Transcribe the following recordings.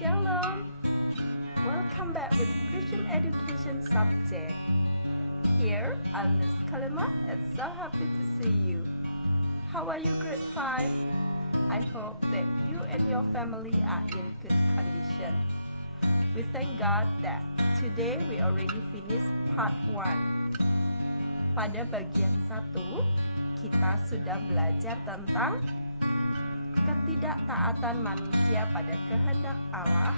Shalom! Welcome back with Christian education subject. Here, I'm Miss Kalima and so happy to see you. How are you, grade 5? I hope that you and your family are in good condition. We thank God that today we already finished part 1. Pada bagian 1, kita sudah belajar tentang ketidaktaatan manusia pada kehendak Allah.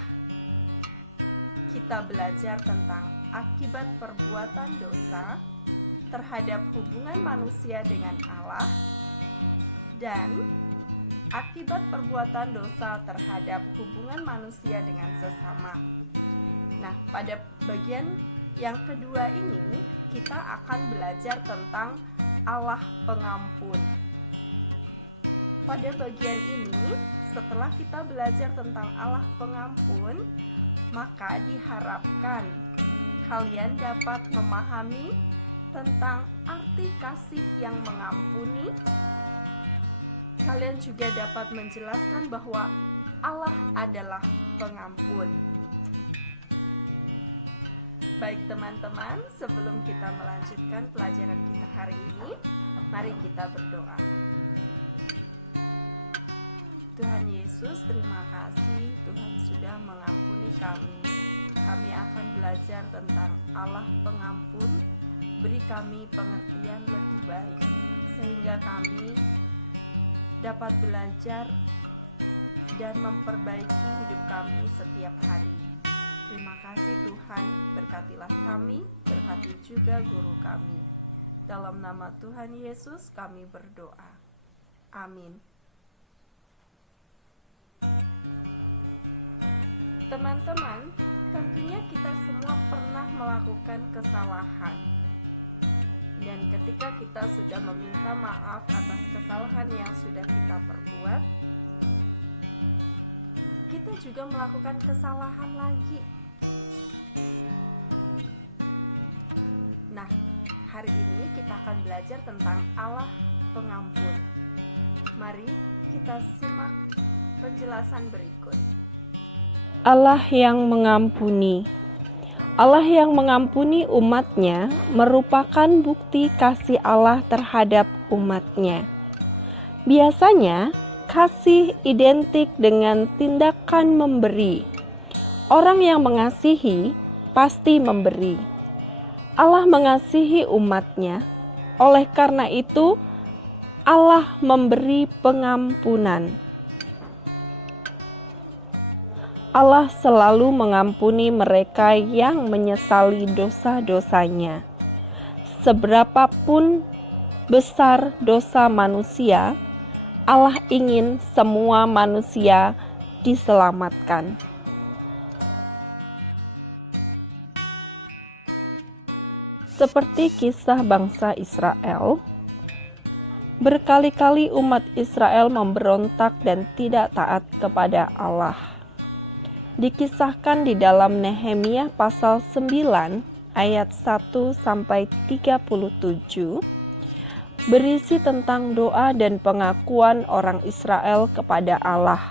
Kita belajar tentang akibat perbuatan dosa terhadap hubungan manusia dengan Allah dan akibat perbuatan dosa terhadap hubungan manusia dengan sesama. Nah, pada bagian yang kedua ini kita akan belajar tentang Allah pengampun. Pada bagian ini, setelah kita belajar tentang Allah pengampun, maka diharapkan kalian dapat memahami tentang arti kasih yang mengampuni. Kalian juga dapat menjelaskan bahwa Allah adalah pengampun. Baik teman-teman, sebelum kita melanjutkan pelajaran kita hari ini, mari kita berdoa. Tuhan Yesus, terima kasih Tuhan sudah mengampuni kami. Kami akan belajar tentang Allah pengampun. Beri kami pengertian lebih baik sehingga kami dapat belajar dan memperbaiki hidup kami setiap hari. Terima kasih Tuhan, berkatilah kami, berkati juga guru kami. Dalam nama Tuhan Yesus kami berdoa. Amin. Teman-teman, tentunya kita semua pernah melakukan kesalahan. Dan ketika kita sudah meminta maaf atas kesalahan yang sudah kita perbuat, kita juga melakukan kesalahan lagi. Nah, hari ini kita akan belajar tentang Allah pengampun. Mari kita simak penjelasan berikut. Allah yang mengampuni. Allah yang mengampuni umat-Nya merupakan bukti kasih Allah terhadap umat-Nya. Biasanya, kasih identik dengan tindakan memberi. Orang yang mengasihi pasti memberi. Allah mengasihi umat-Nya, oleh karena itu Allah memberi pengampunan. Allah selalu mengampuni mereka yang menyesali dosa-dosanya. Seberapapun besar dosa manusia, Allah ingin semua manusia diselamatkan. Seperti kisah bangsa Israel, berkali-kali umat Israel memberontak dan tidak taat kepada Allah. Dikisahkan di dalam Nehemia pasal 9 ayat 1-37 berisi tentang doa dan pengakuan orang Israel kepada Allah.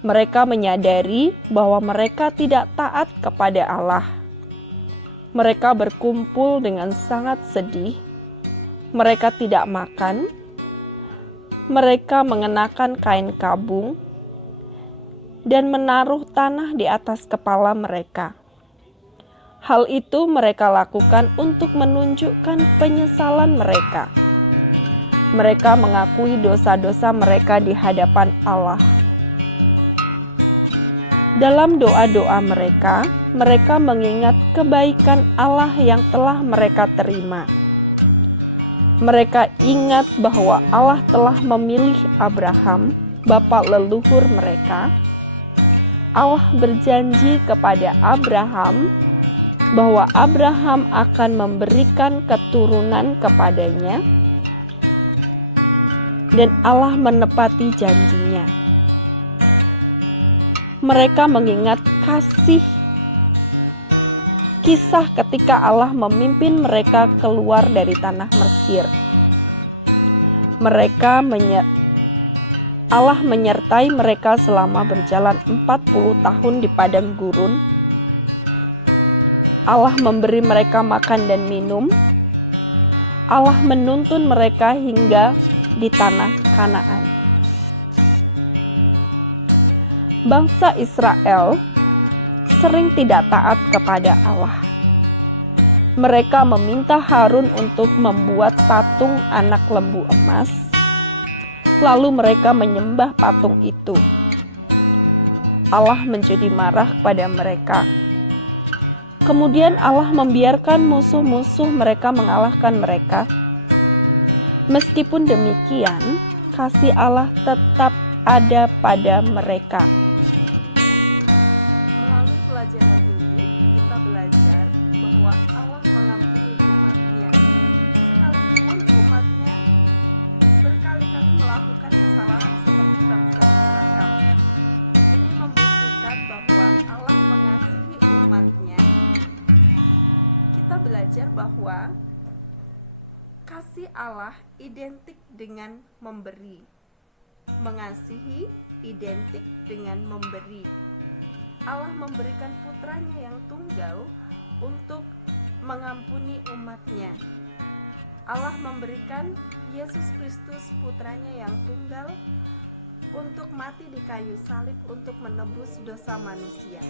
Mereka menyadari bahwa mereka tidak taat kepada Allah. Mereka berkumpul dengan sangat sedih. Mereka tidak makan. Mereka mengenakan kain kabung dan menaruh tanah di atas kepala mereka. Hal itu mereka lakukan untuk menunjukkan penyesalan mereka. Mereka mengakui dosa-dosa mereka di hadapan Allah. Dalam doa-doa mereka, mereka mengingat kebaikan Allah yang telah mereka terima. Mereka ingat bahwa Allah telah memilih Abraham, bapa leluhur mereka. Allah berjanji kepada Abraham bahwa Abraham akan memberikan keturunan kepadanya, dan Allah menepati janjinya. Mereka mengingat kisah ketika Allah memimpin mereka keluar dari tanah Mesir. Mereka Allah menyertai mereka selama berjalan 40 tahun di padang gurun. Allah memberi mereka makan dan minum. Allah menuntun mereka hingga di tanah Kanaan. Bangsa Israel sering tidak taat kepada Allah. Mereka meminta Harun untuk membuat patung anak lembu emas. Lalu mereka menyembah patung itu. Allah menjadi marah kepada mereka. Kemudian Allah membiarkan musuh-musuh mereka mengalahkan mereka. Meskipun demikian, kasih Allah tetap ada pada mereka. Melalui pelajaran ini, kita belajar bahwa Allah mengampuni umatnya, sekalipun umatnya berkali-kali melakukan kesalahan seperti bangsa Israel. Ini membuktikan bahwa Allah mengasihi umatnya. Kita belajar bahwa kasih Allah identik dengan memberi. Mengasihi identik dengan memberi. Allah memberikan putranya yang tunggal untuk mengampuni umatnya. Allah memberikan Yesus Kristus putranya yang tunggal untuk mati di kayu salib untuk menebus dosa manusia.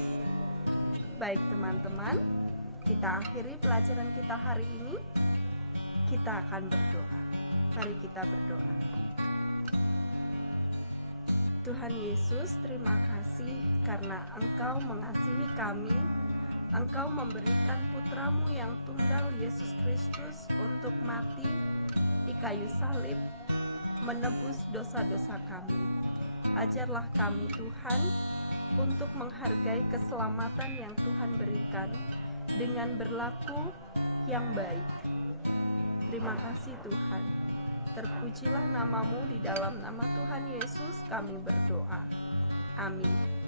Baik teman-teman, kita akhiri pelajaran kita hari ini. Kita akan berdoa. Mari kita berdoa. Tuhan Yesus, terima kasih karena Engkau mengasihi kami. Engkau memberikan putramu yang tunggal Yesus Kristus untuk mati di kayu salib, menebus dosa-dosa kami. Ajarlah kami Tuhan untuk menghargai keselamatan yang Tuhan berikan dengan berlaku yang baik. Terima kasih Tuhan. Terpujilah namamu, di dalam nama Tuhan Yesus kami berdoa. Amin.